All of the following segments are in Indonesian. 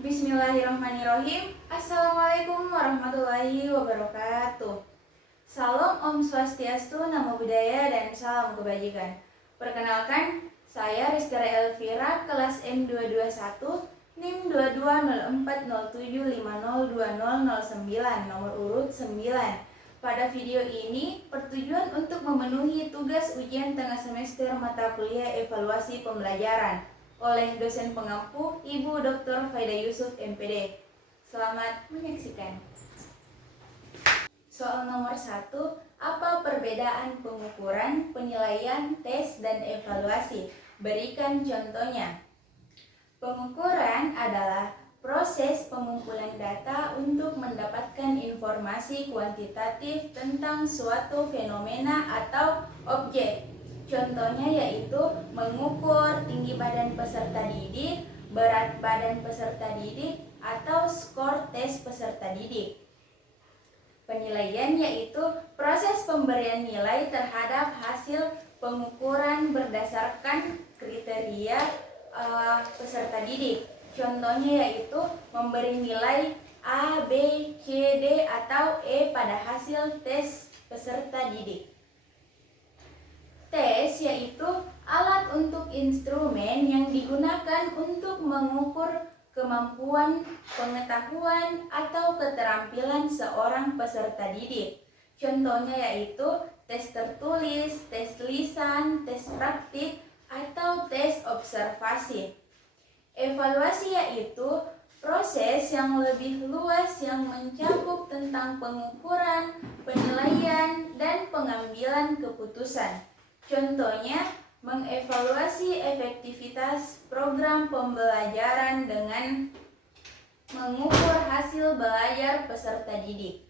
Bismillahirrahmanirrahim. Assalamualaikum warahmatullahi wabarakatuh. Salam Om Swastiastu, Namo Buddhaya, dan salam kebajikan. Perkenalkan, saya Rizkyra Elvira, kelas M221, NIM 220407502009, nomor urut 9. Pada video ini bertujuan untuk memenuhi tugas ujian tengah semester mata kuliah evaluasi pembelajaran oleh dosen pengampu Ibu Dr. Faida Yusuf MPD. Selamat menyaksikan. Soal nomor 1, apa perbedaan pengukuran, penilaian, tes, dan evaluasi? Berikan contohnya. Pengukuran adalah proses pengumpulan data untuk mendapatkan informasi kuantitatif tentang suatu fenomena atau objek. Contohnya yaitu mengukur tinggi badan peserta didik, berat badan peserta didik, atau skor tes peserta didik. Penilaian yaitu proses pemberian nilai terhadap hasil pengukuran berdasarkan kriteria peserta didik. Contohnya yaitu memberi nilai A, B, C, D, atau E pada hasil tes peserta didik. Tes yaitu alat untuk instrumen yang digunakan untuk mengukur kemampuan, pengetahuan, atau keterampilan seorang peserta didik. Contohnya yaitu tes tertulis, tes lisan, tes praktik, atau tes observasi. Evaluasi yaitu proses yang lebih luas yang mencakup tentang pengukuran, penilaian, dan pengambilan keputusan. Contohnya, mengevaluasi efektivitas program pembelajaran dengan mengukur hasil belajar peserta didik.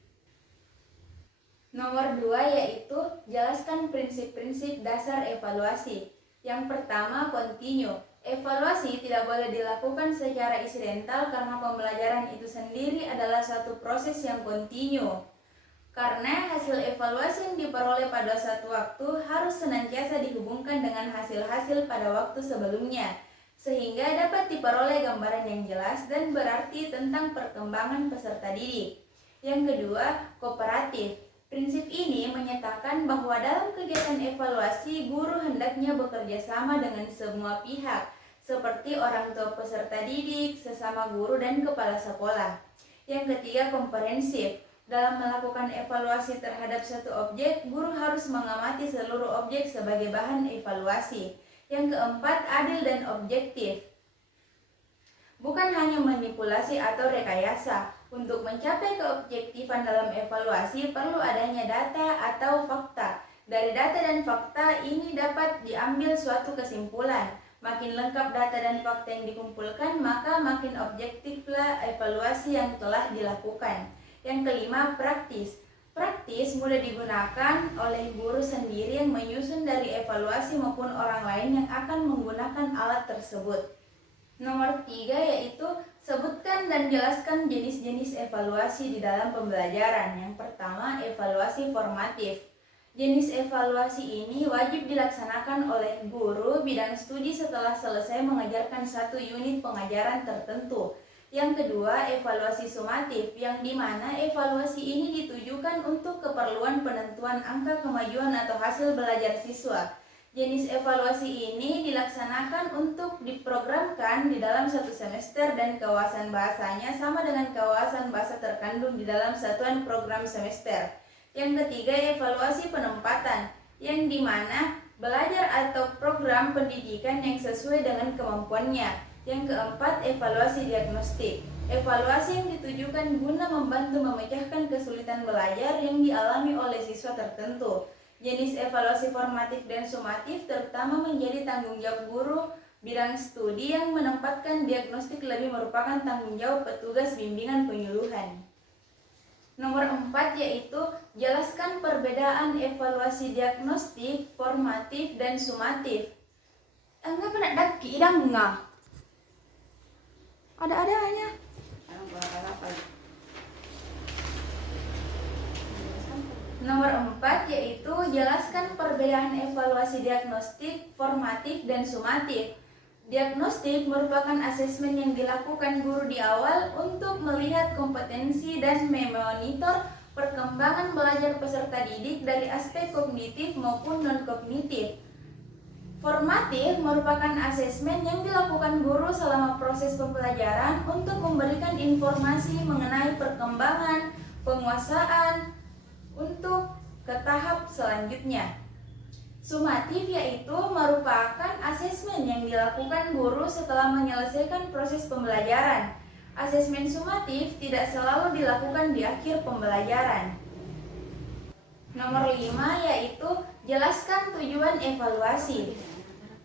Nomor 2 yaitu jelaskan prinsip-prinsip dasar evaluasi. Yang pertama, kontinu. Evaluasi tidak boleh dilakukan secara insidental karena pembelajaran itu sendiri adalah satu proses yang kontinu. Karena hasil evaluasi yang diperoleh pada suatu waktu harus senantiasa dihubungkan dengan hasil-hasil pada waktu sebelumnya, sehingga dapat diperoleh gambaran yang jelas dan berarti tentang perkembangan peserta didik. Yang kedua, kooperatif. Prinsip ini menyatakan bahwa dalam kegiatan evaluasi, guru hendaknya bekerja sama dengan semua pihak, seperti orang tua peserta didik, sesama guru, dan kepala sekolah. Yang ketiga, komprehensif. Dalam melakukan evaluasi terhadap satu objek, guru harus mengamati seluruh objek sebagai bahan evaluasi. Yang keempat, adil dan objektif. Bukan hanya manipulasi atau rekayasa. Untuk mencapai keobjektifan dalam evaluasi perlu adanya data atau fakta. Dari data dan fakta ini dapat diambil suatu kesimpulan. Makin lengkap data dan fakta yang dikumpulkan, maka makin objektiflah evaluasi yang telah dilakukan. Yang kelima, praktis. Praktis mudah digunakan oleh guru sendiri yang menyusun dari evaluasi maupun orang lain yang akan menggunakan alat tersebut. Nomor 3 yaitu sebutkan dan jelaskan jenis-jenis evaluasi di dalam pembelajaran. Yang pertama, evaluasi formatif. Jenis evaluasi ini wajib dilaksanakan oleh guru bidang studi setelah selesai mengajarkan satu unit pengajaran tertentu. Yang kedua, evaluasi sumatif, yang dimana evaluasi ini ditujukan untuk keperluan penentuan angka kemajuan atau hasil belajar siswa. Jenis evaluasi ini dilaksanakan untuk diprogramkan di dalam satu semester dan kewawasan bahasanya sama dengan kewawasan bahasa terkandung di dalam satuan program semester. Yang ketiga, evaluasi penempatan, yang dimana belajar atau program pendidikan yang sesuai dengan kemampuannya. Yang keempat, evaluasi diagnostik. Evaluasi yang ditujukan guna membantu memecahkan kesulitan belajar yang dialami oleh siswa tertentu. Jenis evaluasi formatif dan sumatif terutama menjadi tanggung jawab guru bidang studi, yang menempatkan diagnostik lebih merupakan tanggung jawab petugas bimbingan penyuluhan. Nomor 4 yaitu jelaskan perbedaan evaluasi diagnostik, formatif, dan sumatif. Enggak pernah daki idang enggak? Ada-adanya. Nomor 4 yaitu jelaskan perbedaan evaluasi diagnostik, formatif, dan sumatif. Diagnostik merupakan asesmen yang dilakukan guru di awal untuk melihat kompetensi dan memonitor perkembangan belajar peserta didik dari aspek kognitif maupun non-kognitif. Formatif merupakan asesmen yang dilakukan guru selama proses pembelajaran untuk memberikan informasi mengenai perkembangan, penguasaan untuk ke tahap selanjutnya. Sumatif yaitu merupakan asesmen yang dilakukan guru setelah menyelesaikan proses pembelajaran. Asesmen sumatif tidak selalu dilakukan di akhir pembelajaran. Nomor 5 yaitu jelaskan tujuan evaluasi.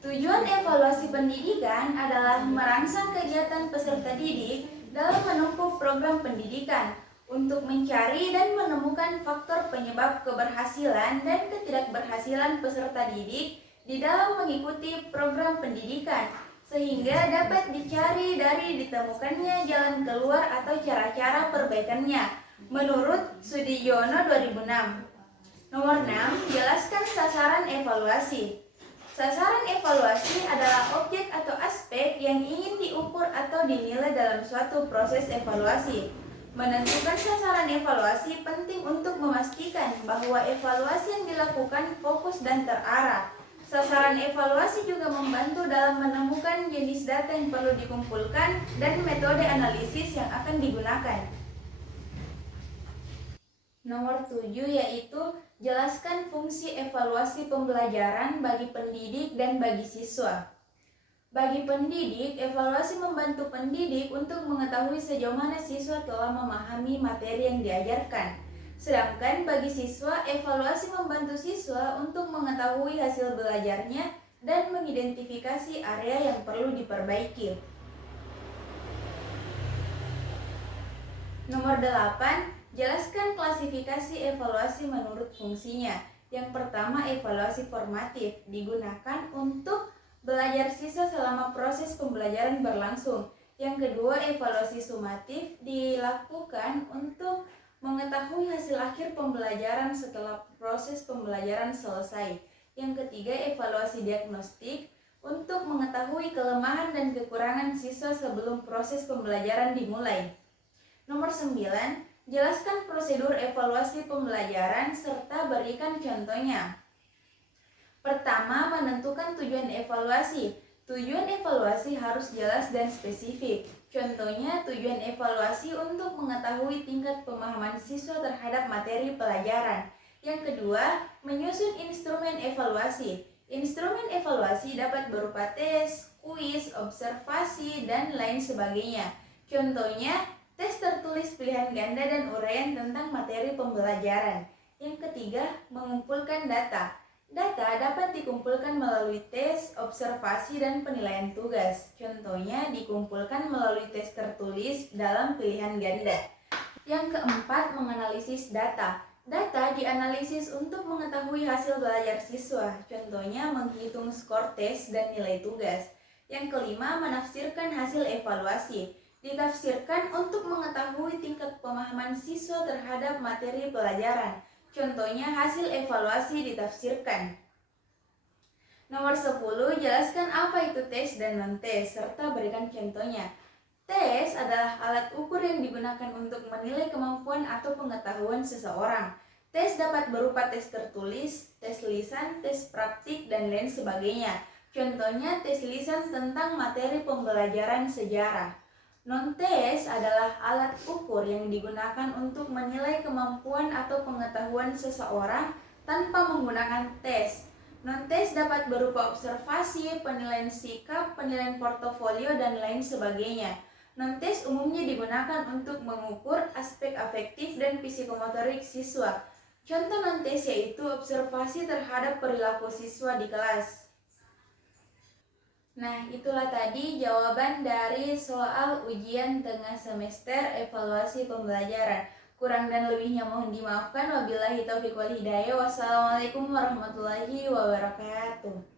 Tujuan evaluasi pendidikan adalah merangsang kegiatan peserta didik dalam menempuh program pendidikan untuk mencari dan menemukan faktor penyebab keberhasilan dan ketidakberhasilan peserta didik di dalam mengikuti program pendidikan, sehingga dapat dicari dari ditemukannya jalan keluar atau cara-cara perbaikannya, menurut Sudiono 2006. Nomor 6, jelaskan sasaran evaluasi. Sasaran evaluasi adalah objek atau aspek yang ingin diukur atau dinilai dalam suatu proses evaluasi. Menentukan sasaran evaluasi penting untuk memastikan bahwa evaluasi yang dilakukan fokus dan terarah. Sasaran evaluasi juga membantu dalam menemukan jenis data yang perlu dikumpulkan dan metode analisis yang akan digunakan. Nomor 7 yaitu jelaskan fungsi evaluasi pembelajaran bagi pendidik dan bagi siswa. Bagi pendidik, evaluasi membantu pendidik untuk mengetahui sejauh mana siswa telah memahami materi yang diajarkan. Sedangkan bagi siswa, evaluasi membantu siswa untuk mengetahui hasil belajarnya dan mengidentifikasi area yang perlu diperbaiki. Nomor 8, jelaskan klasifikasi evaluasi menurut fungsinya. Yang pertama, evaluasi formatif digunakan untuk belajar siswa selama proses pembelajaran berlangsung. Yang kedua, evaluasi sumatif dilakukan untuk mengetahui hasil akhir pembelajaran setelah proses pembelajaran selesai. Yang ketiga, evaluasi diagnostik untuk mengetahui kelemahan dan kekurangan siswa sebelum proses pembelajaran dimulai. Nomor 9, jelaskan prosedur evaluasi pembelajaran serta berikan contohnya. Pertama, menentukan tujuan evaluasi. Tujuan evaluasi harus jelas dan spesifik. Contohnya, tujuan evaluasi untuk mengetahui tingkat pemahaman siswa terhadap materi pelajaran. Yang kedua, menyusun instrumen evaluasi. Instrumen evaluasi dapat berupa tes, kuis, observasi, dan lain sebagainya. Contohnya, tes tertulis pilihan ganda dan uraian tentang materi pembelajaran. Yang ketiga, mengumpulkan data. Data dapat dikumpulkan melalui tes, observasi, dan penilaian tugas. Contohnya dikumpulkan melalui tes tertulis dalam pilihan ganda. Yang keempat, menganalisis data. Data dianalisis untuk mengetahui hasil belajar siswa. Contohnya menghitung skor tes dan nilai tugas. Yang kelima, menafsirkan hasil evaluasi. Ditafsirkan untuk mengetahui tingkat pemahaman siswa terhadap materi pelajaran. Contohnya hasil evaluasi ditafsirkan. Nomor 10, jelaskan apa itu tes dan non-tes serta berikan contohnya. Tes adalah alat ukur yang digunakan untuk menilai kemampuan atau pengetahuan seseorang. Tes dapat berupa tes tertulis, tes lisan, tes praktik, dan lain sebagainya. Contohnya tes lisan tentang materi pembelajaran sejarah. Non-tes adalah alat ukur yang digunakan untuk menilai kemampuan atau pengetahuan seseorang tanpa menggunakan tes. Non-tes dapat berupa observasi, penilaian sikap, penilaian portofolio, dan lain sebagainya. Non-tes umumnya digunakan untuk mengukur aspek afektif dan psikomotorik siswa. Contoh non-tes yaitu observasi terhadap perilaku siswa di kelas. Nah, itulah tadi jawaban dari soal ujian tengah semester evaluasi pembelajaran. Kurang dan lebihnya mohon dimaafkan. Wabillahi taufiq wal hidayah. Wassalamualaikum warahmatullahi wabarakatuh.